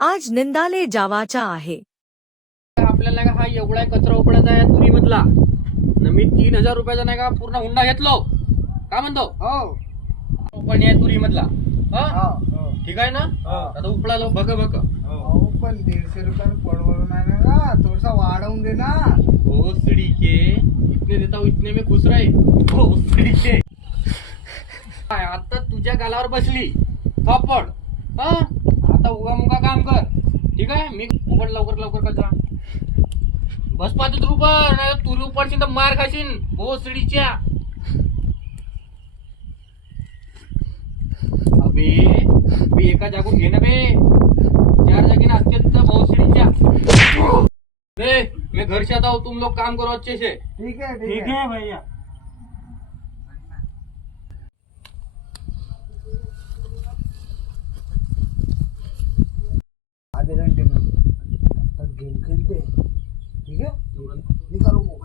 आज निंदाले जावाचा आहे. आपल्याला नाही का हा एवढा कचरा उपडायचा आहे तुरीमधला न मी 3,000 रुपयाचा नाही का पूर्ण हुंडा घेतलो. काय म्हणतो हो पण आहे तुरीमधला. हा हो ठीक आहे ना. आता उपडालो बघ बघ. हो पण 150 रुपयानं परवडून आहे ना, थोडासा वाढवून दे ना. भोसडी के इतने देता हूं इतने में खुश रहे. भोसडी के आता तुझ्या गालावर बसली थप्पड. हा आता उगा मुगा काम कर. ठीक आहे मी उघड लवकर लवकर कचरा बस पाहतो तू पण नाही तुरी उपडशील तर मार खाशील भोसडीच्या. अबे मी एका जागून घे ना बे 4 जागी नाचते तर भोसडीच्या. रे मैं घर से आता हूँ तुम लोग काम करो अच्छे से. ठीक है भैया. आधे घंटे में तक गेम खेलते हैं. ठीक है निकालो मोबाइल.